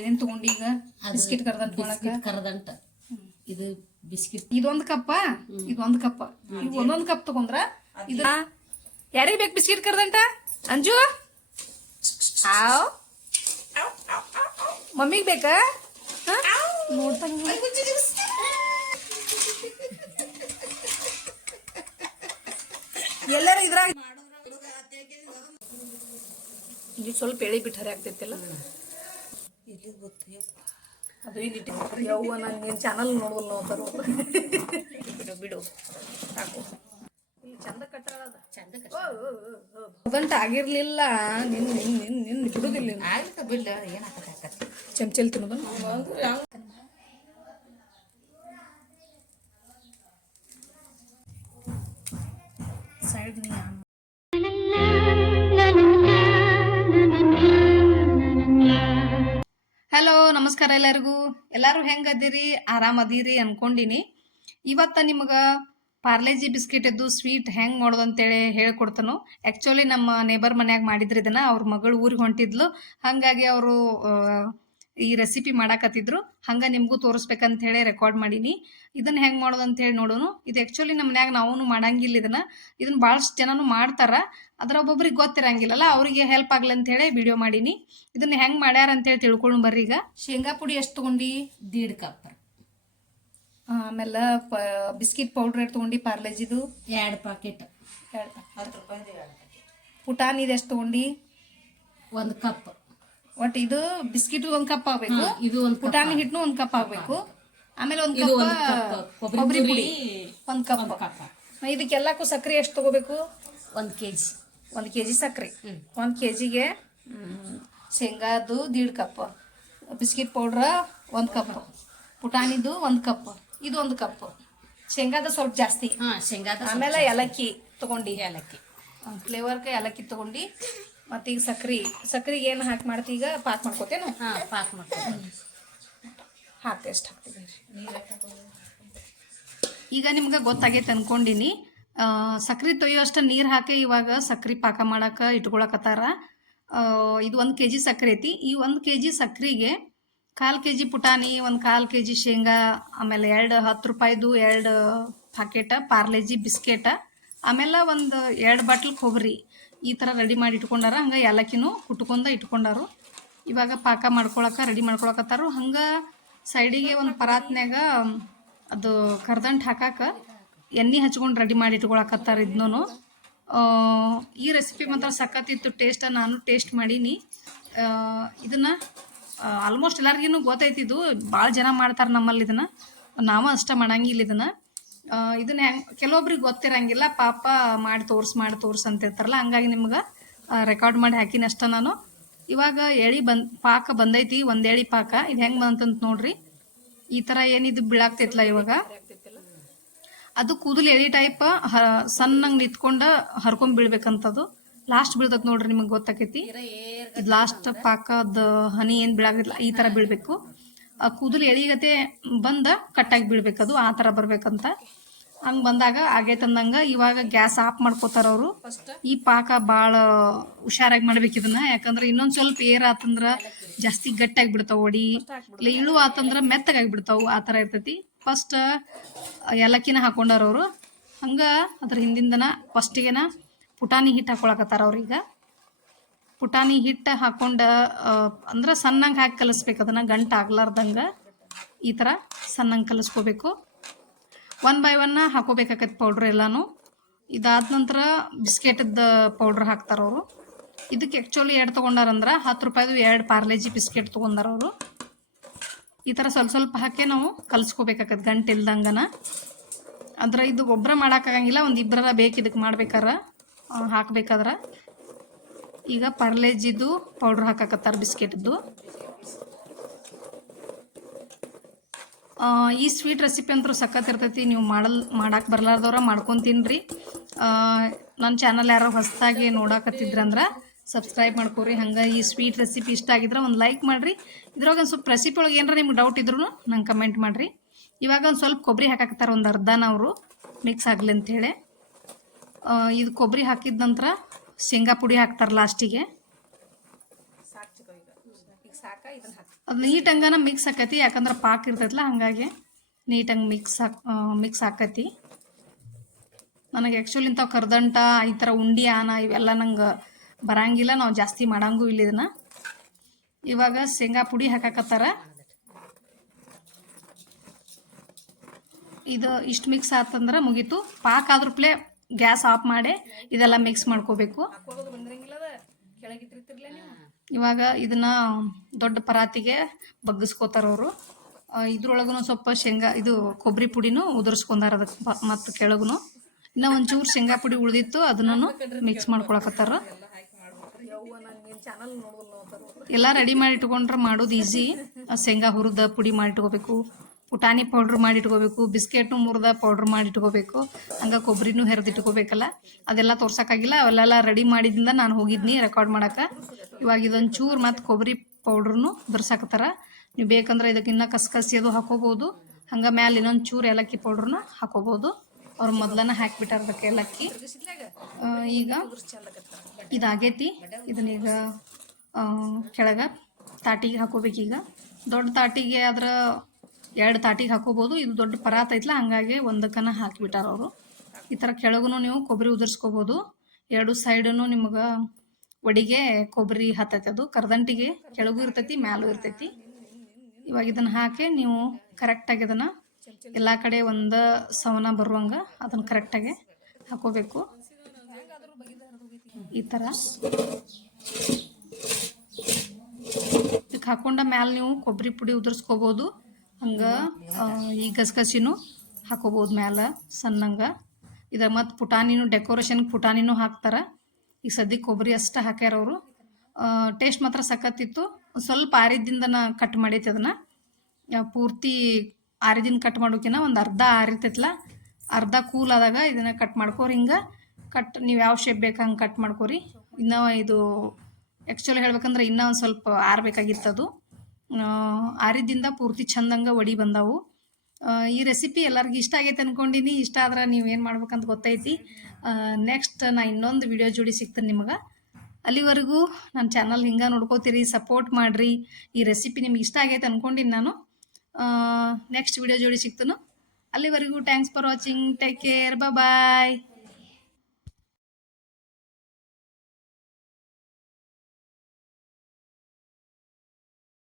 ಏನೇನ್ ತಗೊಂಡಿ ಈಗ ಬಿಸ್ಕಿಟ್ ಕರ್ದಂತ. ಕರದಂಟ ಇದು ಬಿಸ್ಕಿಟ್. ಇದೊಂದ್ ಕಪ್ಪ? ಇದೊಂದ್ ಕಪ್ಪ. ಈಗ ಒಂದೊಂದು ಕಪ್ ತಗೊಂಡ್ರ? ಇದ ಯಾರಿಗ್ ಬೇಕು ಬಿಸ್ಕಿಟ್ ಕರ್ದಂಟ ಅಂಜು? ಆವ್. ಮಮ್ಮಿಗೆ ಬೇಕಾ? ಎಲ್ಲರೂ ನೋಡ್ತಂಗ ಎಲ್ಲಾರ ಇದ್ರಾಗ ಇದು ಸ್ವಲ್ಪ ಎಳಿ ಬಿಟ್ಟರೆ ಹರಿ ಆಗ್ತೈತಿಲ್ಲ? ಅದು ಇಲ್ಲಿ ಯವ್ವ ನಾನು ನಿನ್ನ ಚಾನಲ್ ನೋಡೋಲ್ಲ ನೋಡ್ತಾರ ಬಿಡು ಬಿಡು. ಸಾಕು. ಇಲ್ಲಿ ಚಂದ ಚಂದ ಆಗಿರ್ಲಿಲ್ಲ. ನಿನ್ನ ನಿನ್ ನಿನ್ ನಿನ್ ಬಿಡುದಿಲ್ಲ ಬಿಡ ಏನಾಗತ್ತೆ ಚಮಚಲ್ ತಿನ್ನೋದು? ಸೈಡ್ ನೀ ಹಲೋ ನಮಸ್ಕಾರ ಎಲ್ಲರಿಗೂ. ಎಲ್ಲರೂ ಆರಾಮ ಆರಾಮದಿರಿ ಅನ್ಕೊಂಡಿನಿ. ಇವತ್ತ ನಿಮ್ಗ ಪಾರ್ಲೇಜಿ ಬಿಸ್ಕೆಟ್ ಇದ್ದು ಸ್ವೀಟ್ ಹೆಂಗ್ ಮಾಡೋದು ಅಂತೇಳಿ ಹೇಳ್ಕೊಡ್ತಾನು. ಆಕ್ಚುಲಿ ನಮ್ಮ ನೇಬರ್ ಮನ್ಯಾಗ ಮಾಡಿದ್ರಿ ಇದನ್ನ. ಅವ್ರ ಮಗಳು ಊರಿಗೆ ಹೊಂಟಿದ್ಲು. ಹಂಗಾಗಿ ಅವರು ಈ ರೆಸಿಪಿ ಮಾಡಾಕತ್ತಿದ್ರು. ಹಂಗ ನಿಮ್ಗೂ ತೋರಿಸ್ಬೇಕಂತ ಹೇಳಿ ರೆಕಾರ್ಡ್ ಮಾಡೀನಿ. ಇದನ್ನ ಹೆಂಗ್ ಮಾಡೋದು ಅಂತ ಹೇಳಿ ನೋಡೋನು. ಇದು ಆಕ್ಚುಲಿ ನಮ್ಮ ಮನ್ಯಾಗ ನಾವು ಮಾಡಂಗಿಲ್ಲ ಇದನ್ನ. ಇದನ್ನ ಭಾಳಷ್ಟು ಜನನು ಮಾಡ್ತಾರ. ಅದ್ರ ಒಬ್ಬೊಬ್ರಿಗೆ ಗೊತ್ತಿರಂಗಿಲ್ಲಲ್ಲ ಅವರಿಗೆ ಹೆಲ್ಪ್ ಆಗ್ಲಿ ಅಂತ ಹೇಳಿ ವಿಡಿಯೋ ಮಾಡೀನಿ. ಇದನ್ನ ಹೆಂಗ್ ಮಾಡ್ಯಾರ ಅಂತ ಹೇಳಿ ತಿಳ್ಕೊಂಡು ಬರ್ರಿ ಈಗ. ಶೇಂಗಾ ಪುಡಿ ಎಷ್ಟು ತಗೊಂಡಿ? ದೀಡ್ ಕಪ್ ಆಮೇಲೆ ಪ ಬಿಸ್ಕಿಟ್ ಪೌಡ್ರ್ ಎಷ್ಟು ತಗೊಂಡಿ? ಪಾರ್ಲೇಜಿದು ಎರಡು ಪ್ಯಾಕೆಟ್ ಎರಡು ಇದೆ ಎಷ್ಟು ತಗೊಂಡಿ? ಒಂದು ಕಪ್ ಒಟ್ಟು ಇದು ಬಿಸ್ಕಿಟ್ ಒಂದ್ ಕಪ್ ಆಗ್ಬೇಕು. ಇದು ಒಂದು ಪುಟಾಣಿ ಹಿಟ್ಟು ಒಂದ್ ಕಪ್ ಆಗ್ಬೇಕು. ಆಮೇಲೆ ಒಂದ್ ಕಪ್ ಕೊಬ್ಬರಿ ಪುಡಿ. ಒಂದ್ ಕಪ್. ಇದಕ್ಕೆಲ್ಲಕ್ಕೂ ಸಕ್ಕರೆ ಎಷ್ಟು ತಗೋಬೇಕು? ಒಂದ್ ಕೆಜಿ. ಒಂದ್ ಕೆಜಿ ಸಕ್ಕರೆ ಒಂದ್ ಕೆಜಿಗೆ ಶೇಂಗಾದು ದೀಡ್ ಕಪ್. ಬಿಸ್ಕಿಟ್ ಪೌಡ್ರ ಒಂದ್ ಕಪ್. ಪುಟಾಣಿದು ಒಂದ್ ಕಪ್. ಇದು ಒಂದು ಕಪ್. ಶೇಂಗಾದ ಸ್ವಲ್ಪ ಜಾಸ್ತಿ. ಶೇಂಗಾದ ಆಮೇಲೆ ಏಲಕ್ಕಿ ತಗೊಂಡಿ. ಏಲಕ್ಕಿ. ಫ್ಲೇವರ್ಗೆ ಏಲಕ್ಕಿ ತಗೊಂಡಿ. ಮತ್ತೆ ಈಗ ಸಕ್ರಿ ಸಕ್ರಿಗೆ ಏನು ಹಾಕಿ ಮಾಡ್ತಿ ಈಗ ಪಾಕ್ ಮಾಡ್ಕೋತೇನು? ಹಾಂ ಪಾಕ್ ಮಾಡ್ಕೊಂಡು ಹಾಕ್ತೆ ಎಷ್ಟು ಹಾಕ್ತೀವಿ ಈಗ ನಿಮ್ಗೆ ಗೊತ್ತಾಗೈತೆ ಅನ್ಕೊಂಡಿನಿ. ಸಕ್ರೆ ತೊಯ್ಯೋ ಅಷ್ಟು ನೀರು ಹಾಕಿ ಇವಾಗ ಸಕ್ರೆ ಪಾಕ ಮಾಡಕ್ಕೆ ಇಟ್ಕೊಳಕತ್ತಾರ. ಇದು ಒಂದು ಕೆ ಜಿ ಸಕ್ರೆ ಐತಿ. ಈ ಒಂದು ಕೆ ಜಿ ಸಕ್ರೆಗೆ ಕಾಲು ಕೆ ಜಿ ಪುಟಾಣಿ ಒಂದು ಕಾಲು ಕೆ ಜಿ ಶೇಂಗಾ ಆಮೇಲೆ ಎರಡು ಹತ್ತು ರೂಪಾಯಿದು ಎರಡು ಪಾಕೆಟ ಪಾರ್ಲೆಜಿ ಬಿಸ್ಕೆಟ ಆಮೇಲೆ ಒಂದು ಎರಡು ಬಾಟ್ಲ್ ಕೊಬ್ಬರಿ ಈ ಥರ ರೆಡಿ ಮಾಡಿ ಇಟ್ಕೊಂಡಾರ ಹಂಗೆ ಏಲಕ್ಕಿನೂ ಕುಟ್ಕೊಂಡ ಇಟ್ಕೊಂಡಾರು. ಇವಾಗ ಪಾಕ ಮಾಡ್ಕೊಳಕ್ಕೆ ರೆಡಿ ಮಾಡ್ಕೊಳಕತ್ತಾರು. ಹಂಗೆ ಸೈಡಿಗೆ ಒಂದು ಪರಾತ್ನ್ಯಾಗ ಅದು ಕರ್ದಂಟು ಹಾಕಾಕ ಎಣ್ಣೆ ಹಚ್ಕೊಂಡು ರೆಡಿ ಮಾಡಿ ಇಟ್ಕೊಳಕತ್ತಾರ ಇದನ್ನೂ. ಈ ರೆಸಿಪಿ ಮಾತ್ರ ಸಖತ್ತಿತ್ತು ಟೇಸ್ಟ್ ನಾನು ಟೇಸ್ಟ್ ಮಾಡೀನಿ. ಇದನ್ನು ಆಲ್ಮೋಸ್ಟ್ ಎಲ್ಲರಿಗೂ ಗೊತ್ತೈತಿದ್ದು ಭಾಳ ಜನ ಮಾಡ್ತಾರೆ ನಮ್ಮಲ್ಲಿ ಇದನ್ನ. ನಾವು ಅಷ್ಟ ಮಾಡಂಗಿಲ್ಲ ಇದನ್ನ. ಇದನ್ನ ಹೆಂಗ್ ಕೆಲವೊಬ್ರಿಗೆ ಗೊತ್ತಿರಂಗಿಲ್ಲ, ಪಾಪ ಮಾಡಿ ತೋರ್ಸ್ ಮಾಡಿ ತೋರ್ಸ್ ಅಂತ ಇರ್ತಾರಲ್ಲ ಹಂಗಾಗಿ ನಿಮ್ಗೆ ರೆಕಾರ್ಡ್ ಮಾಡಿ ಹಾಕಿನ ಅಷ್ಟ ನಾನು. ಇವಾಗ ಎಳಿ ಬಂದ್, ಪಾಕ ಬಂದೈತಿ, ಒಂದ್ ಎಳಿ ಪಾಕ, ಇದು ಹೆಂಗ್ ಬಂತಂತ ನೋಡ್ರಿ. ಈ ತರ ಏನಿದು ಬೀಳಾಗ್ತೈತಲ್ಲ ಇವಾಗ? ಅದು ಕೂದಲು ಎಳಿ ಟೈಪ್ ಸಣ್ಣಂಗ್ ನಿತ್ಕೊಂಡ ಹರ್ಕೊಂಡ್ ಬೀಳ್ಬೇಕಂತದು. ಲಾಸ್ಟ್ ಬೀಳ್ತದ ನೋಡ್ರಿ ನಿಮಗೆ ಗೊತ್ತಾಕೈತಿ. ಲಾಸ್ಟ್ ಪಾಕದ ಹನಿ ಏನ್ ಬೀಳಾಗಿಲ್ಲ ಈ ತರ ಬೀಳ್ಬೇಕು. ಕೂದಲು ಎಳಿಗತೆ ಬಂದ ಕಟ್ಟಾಗಿ ಬೀಳ್ಬೇಕದು, ಆ ತರ ಬರ್ಬೇಕಂತ. ಹಂಗ್ ಬಂದಾಗ ಆಗೈತಂದಂಗ ಇವಾಗ ಗ್ಯಾಸ್ ಆಫ್ ಮಾಡ್ಕೋತಾರ ಅವರು. ಈ ಪಾಕ ಭಾಳ ಹುಷಾರಾಗಿ ಮಾಡ್ಬೇಕು ಇದನ್ನ. ಯಾಕಂದ್ರೆ ಇನ್ನೊಂದು ಸ್ವಲ್ಪ ಏರ್ ಆತಂದ್ರ ಜಾಸ್ತಿ ಗಟ್ಟಿಯಾಗಿ ಬಿಡ್ತಾವ ಒಡಿ ಇಲ್ಲ ಇಳು ಆತಂದ್ರ ಮೆತ್ತಗಾಗಿ ಬಿಡ್ತಾವು ಆ ಥರ ಇರ್ತೈತಿ. ಫಸ್ಟ್ ಏಲಕ್ಕಿನ ಹಾಕೊಂಡಾರ ಅವರು. ಹಂಗ ಅದ್ರ ಹಿಂದಿಂದನ ಫಸ್ಟಿಗೆನ ಪುಟಾಣಿ ಹಿಟ್ಟು ಹಾಕೊಳಕತ್ತಾರ ಅವ್ರೀಗ ಪುಟಾಣಿ ಹಿಟ್ಟು ಹಾಕೊಂಡ ಅಂದ್ರೆ ಅಂದ್ರ ಸಣ್ಣಂಗೆ ಹಾಕಿ ಕಲಿಸ್ಬೇಕು. ಅದನ್ನ ಗಂಟು ಆಗ್ಲಾರ್ದಂಗೆ ಈ ಥರ ಸಣ್ಣಂಗೆ ಕಲಿಸ್ಕೋಬೇಕು. ಒನ್ ಬೈ ಒನ್ ಹಾಕೋಬೇಕಾಗತ್ತೆ ಪೌಡ್ರ್ ಎಲ್ಲಾನು. ಇದಾದ ನಂತರ ಬಿಸ್ಕೆಟದ ಪೌಡ್ರ್ ಹಾಕ್ತಾರ ಅವರು. ಇದಕ್ಕೆ ಆ್ಯಕ್ಚುಲಿ ಎರಡು ತೊಗೊಂಡಾರಂದ್ರೆ ಹತ್ತು ರೂಪಾಯಿದು ಎರಡು ಪಾರ್ಲೇಜಿ ಬಿಸ್ಕೆಟ್ ತೊಗೊಂಡಾರ ಅವರು. ಈ ಥರ ಸ್ವಲ್ಪ ಸ್ವಲ್ಪ ಹಾಕಿ ನಾವು ಕಲಿಸ್ಕೋಬೇಕಾಗತ್ತೆ ಗಂಟೆ ಇಲ್ದಂಗನ. ಅಂದ್ರೆ ಇದು ಗೊಬ್ಬರ ಮಾಡೋಕ್ಕಾಗಂಗಿಲ್ಲ ಒಂದು ಇಬ್ಬರ ಬೇಕು ಇದಕ್ಕೆ ಮಾಡ್ಬೇಕಾರೆ ಹಾಕ್ಬೇಕಾದ್ರೆ. ಈಗ ಪಾರ್ಲೇಜಿದು ಪೌಡ್ರ್ ಹಾಕಾಕತ್ತಾರ ಬಿಸ್ಕೆಟ್ದು. ಈ ಸ್ವೀಟ್ ರೆಸಿಪಿ ಅಂತೂ ಸಖತ್ ಇರ್ತೈತಿ. ನೀವು ಮಾಡಲ್ ಮಾಡಕ್ಕೆ ಬರ್ಲಾರ್ದವ್ರ ಮಾಡ್ಕೊತೀನಿ ನನ್ನ ಚಾನಲ್ ಯಾರೋ ಹೊಸದಾಗಿ ನೋಡಾಕತ್ತಿದ್ರಂದ್ರೆ ಸಬ್ಸ್ಕ್ರೈಬ್ ಮಾಡ್ಕೊರಿ. ಹಂಗೆ ಈ ಸ್ವೀಟ್ ರೆಸಿಪಿ ಇಷ್ಟ ಆಗಿದ್ರೆ ಒಂದು ಲೈಕ್ ಮಾಡಿರಿ. ಇದ್ರಾಗ ಒಂದು ಸ್ವಲ್ಪ ರೆಸಿಪಿ ಒಳಗೆ ಏನಾರ ನಿಮ್ಗೆ ಡೌಟ್ ಇದ್ರೂ ನಂಗೆ ಕಮೆಂಟ್ ಮಾಡಿರಿ. ಇವಾಗ ಒಂದು ಸ್ವಲ್ಪ ಕೊಬ್ಬರಿ ಹಾಕಾಕತ್ತಾರ ಒಂದು ಅರ್ಧನ ಅವರು ಮಿಕ್ಸ್ ಆಗಲಿ ಅಂಥೇಳಿ ಇದು ಕೊಬ್ಬರಿ ಹಾಕಿದ ನಂತರ ಶೇಂಗಾ ಪುಡಿ ಹಾಕ್ತಾರೆ ಲಾಸ್ಟಿಗೆ ಅದು ನೀಟಂಗನ ಮಿಕ್ಸ್ ಆಕತಿ, ಯಾಕಂದ್ರೆ ಪಾಕ್ ಇರ್ತೈತಲ್ಲ ಹಾಗಾಗಿ ನೀಟಂಗೆ ಮಿಕ್ಸ್ ಹಾಕ್ ಮಿಕ್ಸ್ ಆಕತಿ. ನನಗೆ ಆ್ಯಕ್ಚುಲಿ ಇಂಥವು ಕರ್ದಂಟ, ಈ ಥರ ಉಂಡಿ, ಆನ ಇವೆಲ್ಲ ನಂಗೆ ಬರಂಗಿಲ್ಲ, ನಾವು ಜಾಸ್ತಿ ಮಾಡಂಗೂ ಇಲ್ಲ ಇದನ್ನ. ಇವಾಗ ಶೇಂಗಾ ಪುಡಿ ಹಾಕಾಕತ್ತಾರ. ಇದು ಇಷ್ಟು ಮಿಕ್ಸ್ ಆತಂದ್ರೆ ಮುಗೀತು. ಪಾಕ್ ಆದ್ರೂ ಪ್ಲೇ ಗ್ಯಾಸ್ ಆಫ್ ಮಾಡಿ ಇದೆಲ್ಲ ಮಿಕ್ಸ್ ಮಾಡ್ಕೋಬೇಕು. ಇವಾಗ ಇದನ್ನ ದೊಡ್ಡ ಪರಾತಿಗೆ ಬಗ್ಗಿಸ್ಕೋತಾರವರು ಇದ್ರೊಳಗೂ ಸ್ವಲ್ಪ ಶೇಂಗಾ, ಇದು ಕೊಬ್ಬರಿ ಪುಡಿನೂ ಉದುರಿಸ್ಕೊಂಡಾರ ಅದಕ್ಕೆ ಮತ್ತು ಕೆಳಗೂ ಇನ್ನೂ ಒಂಚೂರು ಶೇಂಗಾ ಪುಡಿ ಉಳಿದಿತ್ತು ಅದನ್ನು ಮಿಕ್ಸ್ ಮಾಡ್ಕೊಳಕತ್ತಾರ. ಎಲ್ಲ ರೆಡಿ ಮಾಡಿ ಇಟ್ಕೊಂಡ್ರೆ ಮಾಡೋದು ಈಸಿ ಶೇಂಗಾ ಹುರಿದ ಪುಡಿ ಮಾಡಿ ಇಟ್ಕೋಬೇಕು. ಪುಟಾಣಿ ಪೌಡ್ರ್ ಮಾಡಿ ಇಟ್ಕೋಬೇಕು ಬಿಸ್ಕೆಟ್ನು ಮುರಿದ ಪೌಡ್ರ್ ಮಾಡಿ ಇಟ್ಕೋಬೇಕು ಹಂಗೆ ಕೊಬ್ಬರಿನೂ ಹೆರೆದಿಟ್ಕೋಬೇಕಲ್ಲ, ಅದೆಲ್ಲ ತೋರ್ಸೋಕ್ಕಾಗಿಲ್ಲ ಅವೆಲ್ಲ ರೆಡಿ ಮಾಡಿದಿಂದ ನಾನು ಹೋಗಿದ್ನಿ ರೆಕಾರ್ಡ್ ಮಾಡಕ್ಕೆ ಇವಾಗ ಇದೊಂದು ಚೂರು ಮತ್ತು ಕೊಬ್ಬರಿ ಪೌಡ್ರನ್ನು ಬರ್ಸಾಕತ್ತಾರ. ನೀವು ಬೇಕಂದ್ರೆ ಇದಕ್ಕಿನ್ನ ಕಸ್ಕಸಿ ಅದು ಹಾಕೋಬೋದು, ಹಂಗೆ ಮ್ಯಾಲೆ ಇನ್ನೊಂದು ಚೂರು ಏಲಕ್ಕಿ ಪೌಡ್ರನ್ನ ಹಾಕೋಬೋದು. ಅವ್ರು ಮೊದ್ಲನ ಹಾಕಿಬಿಟ್ಟಾರ ಅದಕ್ಕೆ ಏಲಕ್ಕಿ. ಈಗ ಇದಾಗೈತಿ, ಇದನ್ನೀಗ ಕೆಳಗೆ ತಾಟಿಗೆ ಹಾಕೋಬೇಕೀಗ. ದೊಡ್ಡ ತಾಟಿಗೆ ಅದ್ರ ಎರಡು ತಾಟಿಗೆ ಹಾಕೋಬೋದು. ಇದು ದೊಡ್ಡ ಪರಾತ್ ಐತ್ಲ, ಹಂಗಾಗಿ ಒಂದಕ್ಕನ ಹಾಕಿಬಿಟ್ಟಾರ ಅವರು. ಈ ಥರ ಕೆಳಗೂ ನೀವು ಕೊಬ್ಬರಿ ಉದುರಿಸ್ಕೋಬೋದು. ಎರಡು ಸೈಡನ್ನು ನಿಮಗೆ ಒಡಿಗೆ ಕೊಬ್ಬರಿ ಹತ್ತೈತೆ ಅದು. ಕರ್ದಂಟಿಗೆ ಕೆಳಗೂ ಇರ್ತೈತಿ, ಮ್ಯಾಲೂ ಇರ್ತೈತಿ. ಇವಾಗ ಇದನ್ನು ಹಾಕಿ ನೀವು ಕರೆಕ್ಟಾಗಿ ಅದನ್ನು ಎಲ್ಲ ಕಡೆ ಒಂದು ಸವನ ಬರುವಂಗ ಅದನ್ನು ಕರೆಕ್ಟಾಗಿ ಹಾಕೋಬೇಕು. ಈ ಥರ ಇದಕ್ಕೆ ಹಾಕೊಂಡ ಮ್ಯಾಲೆ ನೀವು ಕೊಬ್ಬರಿ ಪುಡಿ ಉದುರಿಸ್ಕೋಬೋದು. ಹಂಗೆ ಈ ಗಸಗಸಿನೂ ಹಾಕೋಬೋದು ಮ್ಯಾಲ ಸಣ್ಣಂಗೆ. ಇದ ಮತ್ತು ಪುಟಾಣಿನೂ ಡೆಕೋರೇಷನ್ಗೆ ಪುಟಾನಿನೂ ಹಾಕ್ತಾರೆ. ಈಗ ಸದ್ಯಕ್ಕೆ ಕೊಬ್ಬರಿ ಅಷ್ಟೇ ಹಾಕ್ಯಾರ ಅವರು. ಟೇಸ್ಟ್ ಮಾತ್ರ ಸಖತ್ತಿತ್ತು. ಒಂದ್ ಸ್ವಲ್ಪ ಆರಿದಿಂದ ಕಟ್ ಮಾಡೈತಿ ಅದನ್ನು. ಪೂರ್ತಿ ಆರಿದಿಂದ ಕಟ್ ಮಾಡೋಕಿನ ಒಂದು ಅರ್ಧ ಆರಿತೈತಲ್ಲ ಅರ್ಧ ಕೂಲ್ ಆದಾಗ ಇದನ್ನು ಕಟ್ ಮಾಡ್ಕೋರಿ ಹಿಂಗೆ. ಕಟ್ ನೀವು ಯಾವ ಶೇಪ್ ಬೇಕು ಹಂಗೆ ಕಟ್ ಮಾಡ್ಕೋರಿ. ಇನ್ನೂ ಇದು ಆ್ಯಕ್ಚುಲಿ ಹೇಳ್ಬೇಕಂದ್ರೆ ಇನ್ನೂ ಒಂದು ಸ್ವಲ್ಪ ಆರಬೇಕಾಗಿತ್ತು ಅದು ಆ, ಆರಿದ್ದಿಂದ ಪೂರ್ತಿ ಚಂದಂಗೆ ಒಡಿ ಬಂದವು. ಈ ರೆಸಿಪಿ ಎಲ್ಲರಿಗೂ ಇಷ್ಟ ಆಗೈತೆ ಅನ್ಕೊಂಡಿನಿ. ಇಷ್ಟ ಆದ್ರೆ ನೀವು ಏನು ಮಾಡ್ಬೇಕಂತ ಗೊತ್ತೈತಿ. ನೆಕ್ಸ್ಟ್ ನಾ ಇನ್ನೊಂದು ವಿಡಿಯೋ ಜೋಡಿ ಸಿಗ್ತೀನಿ ನಿಮಗೆ. ಅಲ್ಲಿವರೆಗೂ ನನ್ನ ಚಾನಲ್ ಹಿಂಗೆ ನೋಡ್ಕೋತೀರಿ ಸಪೋರ್ಟ್ ಮಾಡಿರಿ. ಈ ರೆಸಿಪಿ ನಿಮ್ಗೆ ಇಷ್ಟ ಆಗೈತೆ ಅನ್ಕೊಂಡಿನಿ ನಾನು. ನೆಕ್ಸ್ಟ್ ವಿಡಿಯೋ ಜೋಡಿ ಸಿಗ್ತಾನು. ಅಲ್ಲಿವರೆಗೂ thanks for watching take care bye